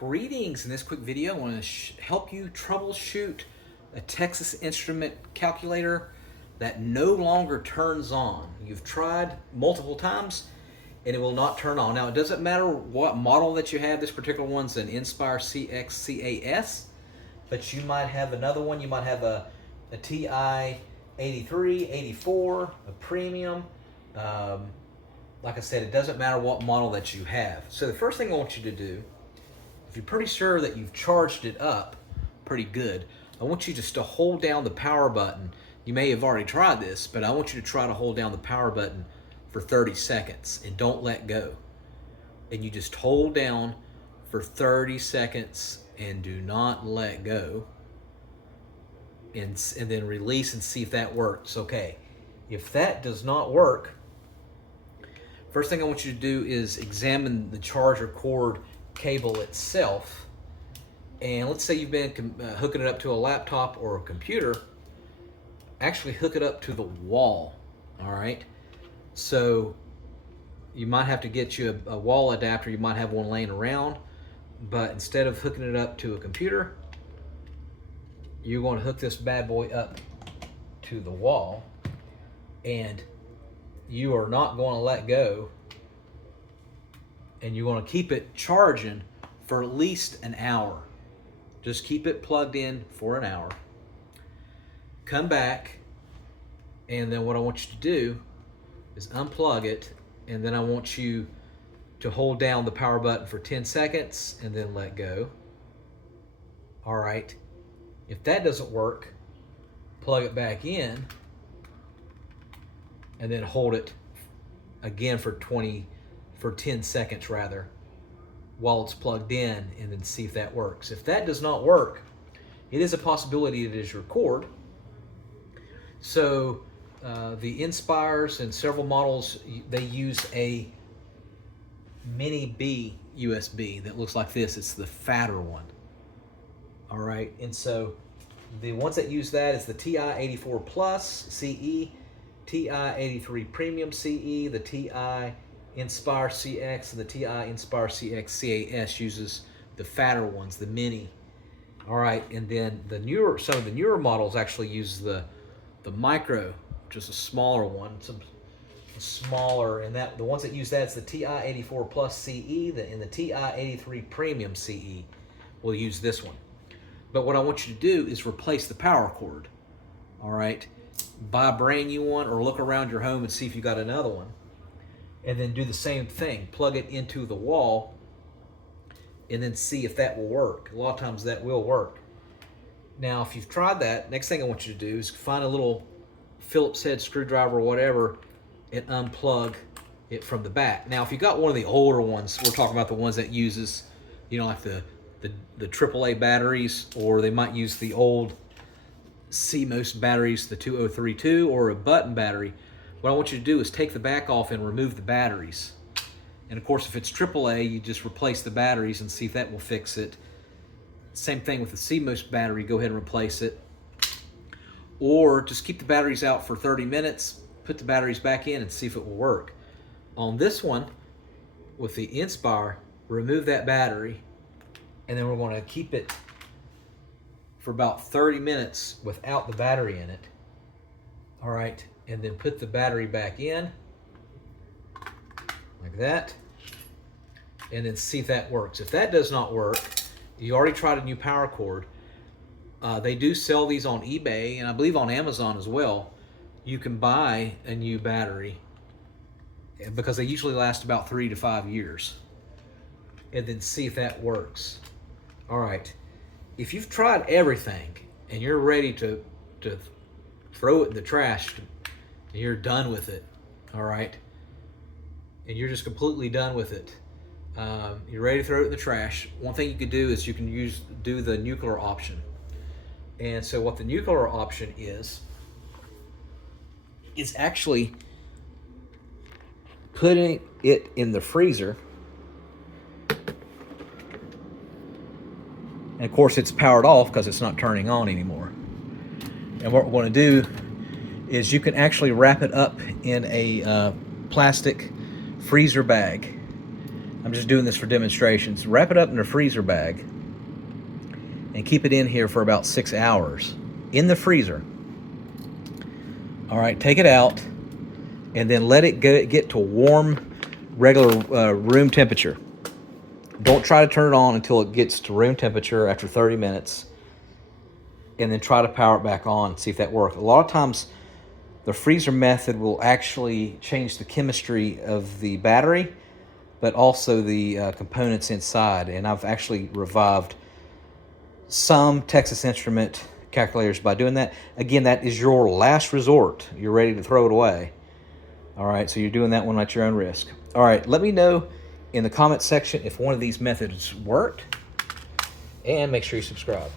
Greetings. In this quick video, I want to help you troubleshoot a Texas Instrument calculator that no longer turns on. You've tried multiple times and it will not turn on. Now, it doesn't matter what model that you have. This particular one's an Nspire CX CAS, but you might have another one. You might have a TI-83, 84, a premium. Like I said, it doesn't matter what model that you have. So the first thing I want you to do, if you're pretty sure that you've charged it up pretty good, I want you just to hold down the power button. You may have already tried this, but I want you to try to hold down the power button for 30 seconds and don't let go. And you just hold down for 30 seconds and do not let go. And then release and see if that works. Okay, if that does not work, first thing I want you to do is examine the charger cord cable itself. And let's say you've been hooking it up to a laptop or a computer. Actually hook it up to the wall. All right, so you might have to get you a wall adapter. You might have one laying around, but instead of hooking it up to a computer, you're going to hook this bad boy up to the wall, and you are not going to let go, and you're going to keep it charging for at least an hour. Just keep it plugged in for an hour. Come back, and then what I want you to do is unplug it, and then I want you to hold down the power button for 10 seconds and then let go. All right, if that doesn't work, plug it back in and then hold it again for 10 seconds rather, while it's plugged in, and then see if that works. If that does not work, it is a possibility it is your cord. So the Nspires and several models, they use a mini B USB that looks like this. It's the fatter one. All right, and so the ones that use that is the TI-84 Plus CE, TI-83 Premium CE, the TI-Nspire CX, and the TI-Nspire CX CAS uses the fatter ones, the mini. All right, and then some of the newer models actually use the micro, which is a smaller one, smaller, and the ones that use that is the TI-84 Plus CE, and the TI-83 Premium CE will use this one. But what I want you to do is replace the power cord. All right, buy a brand new one, or look around your home and see if you got another one, and then do the same thing. Plug it into the wall and then see if that will work. A lot of times that will work. Now, if you've tried that, next thing I want you to do is find a little Phillips head screwdriver or whatever and unplug it from the back. Now, if you got one of the older ones, we're talking about the ones that uses, like the AAA batteries, or they might use the old CMOS batteries, the 2032, or a button battery. What I want you to do is take the back off and remove the batteries. And of course, if it's AAA, you just replace the batteries and see if that will fix it. Same thing with the CMOS battery, go ahead and replace it. Or just keep the batteries out for 30 minutes, put the batteries back in and see if it will work. On this one, with the Nspire, remove that battery, and then we're going to keep it for about 30 minutes without the battery in it. All right, and then put the battery back in, like that, and then see if that works. If that does not work, you already tried a new power cord. They do sell these on eBay, and I believe on Amazon as well. You can buy a new battery because they usually last about 3 to 5 years, and then see if that works. All right, if you've tried everything and you're ready to throw it in the trash, and you're done with it, all right, and you're just completely done with it, you're ready to throw it in the trash, one thing you could do is you can do the nuclear option. And so what the nuclear option is actually putting it in the freezer. And of course it's powered off because it's not turning on anymore. And what we're going to do is you can actually wrap it up in a plastic freezer bag. I'm just doing this for demonstrations. Wrap it up in a freezer bag and keep it in here for about 6 hours in the freezer. All right, take it out and then let it get to warm, regular room temperature. Don't try to turn it on until it gets to room temperature after 30 minutes, and then try to power it back on and see if that works. A lot of times the freezer method will actually change the chemistry of the battery, but also the components inside. And I've actually revived some Texas Instrument calculators by doing that. Again, that is your last resort. You're ready to throw it away. All right, so you're doing that one at your own risk. All right, let me know in the comment section if one of these methods worked, and make sure you subscribe.